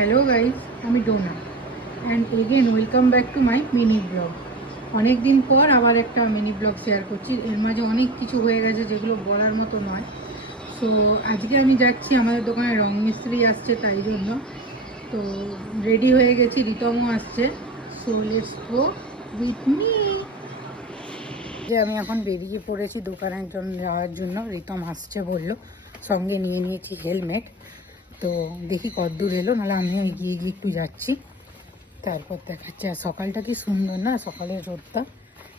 Hello guys, আমি Dona and again welcome back to my mini blog. অনেক দিন পর আবার একটা মিনি ব্লগ শেয়ার করছি। এর মাঝে অনেক কিছু হয়ে গেছে যেগুলো বলার মতো নয়। সো আজকে আমি যাচ্ছি, আমাদের দোকানে রং মিস্ত্রি আসছে, তাই জন্য তো রেডি হয়ে গেছি। রিতমও আসছে, so let's go with me. যে আমি এখন বেরিয়ে পড়েছি দোকানের জন্য যাওয়ার জন্য। রিতম আসছে বললো, সঙ্গে নিয়ে নিয়েছি হেলমেট। তো দেখি কতদূর এলো, নাহলে আমিও এগিয়ে গিয়ে একটু যাচ্ছি, তারপর দেখাচ্ছে। আর সকালটা কি সুন্দর না, সকালের রোদটা,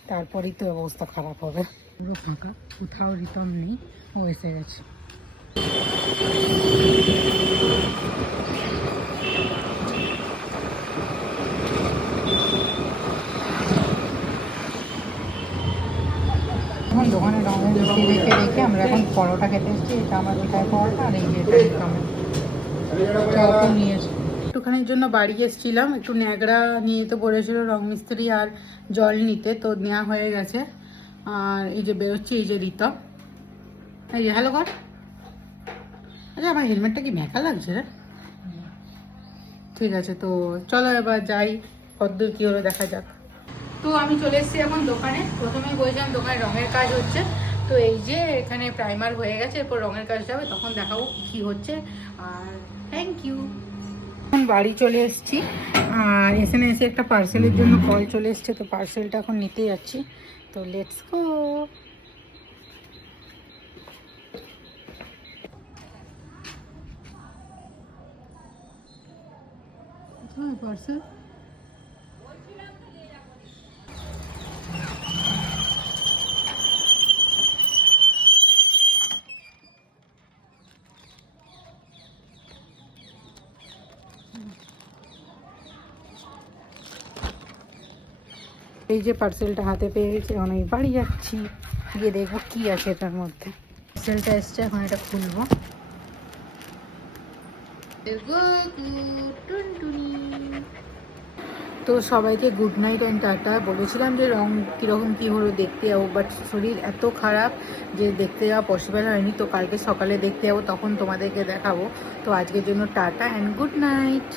তারপরেই তো অবস্থা খারাপ হবে। পুরো ফাঁকা, কোথাও রিতম নেই, ও এসে গেছে। এখন দোকানে রঙের মিষ্টি রেখে রেখে আমরা এখন পরোটা খেতে এসেছি। এটা আমার কোথায় পরোটা, আর এই যে এটা রিতমের চপও নিয়েছি। একটুখানির জন্য বাড়ি এসেছিলাম, একটু ন্যাকড়া নিয়ে তো বলেছিল রং মিস্ত্রি আর জল নিতে, তো নেওয়া হয়ে গেছে। আর এই যে বেরোচ্ছি, এই যে রিতম, এই যে হ্যালো কর। আচ্ছা, আমার হেলমেটটা কি মেকা লাগছে রে? ঠিক আছে, তো চলো এবার যাই, কতদূর কী হলো দেখা যাক। তো আমি চলে এসেছি এখন দোকানে। প্রথমেই বলেছিলাম দোকানে রঙের কাজ হচ্ছে, তো এই যে এখানে প্রাইমার হয়ে গেছে, এরপর রঙের কাজটা হবে, তখন দেখাবো কী হচ্ছে। আর থ্যাংক ইউ। এখন বাড়ি চলে এসেছি, আর এখানে এসে একটা পার্সেলের জন্য কল চলে এসছে, তো পার্সেলটা এখন নিতে যাচ্ছি। তো লেটস গো। পার্সেল এই যে পার্সেলটা হাতে পেয়ে গেছি, এখন আমি বাড়ি যাচ্ছি, গিয়ে দেখবো কি আছে এটার মধ্যে। পার্সেলটা এসছে, এখন এটা খুলবো। তো সবাইকে গুড নাইট অ্যান্ড টাটা। বলেছিলাম যে রং কীরকম কী হলো দেখতে যাবো, বাট শরীর এত খারাপ যে দেখতে যাওয়া পসিবল হয়নি। তো কালকে সকালে দেখতে যাবো, তখন তোমাদেরকে দেখাবো। তো আজকের জন্য টাটা অ্যান্ড গুড নাইট।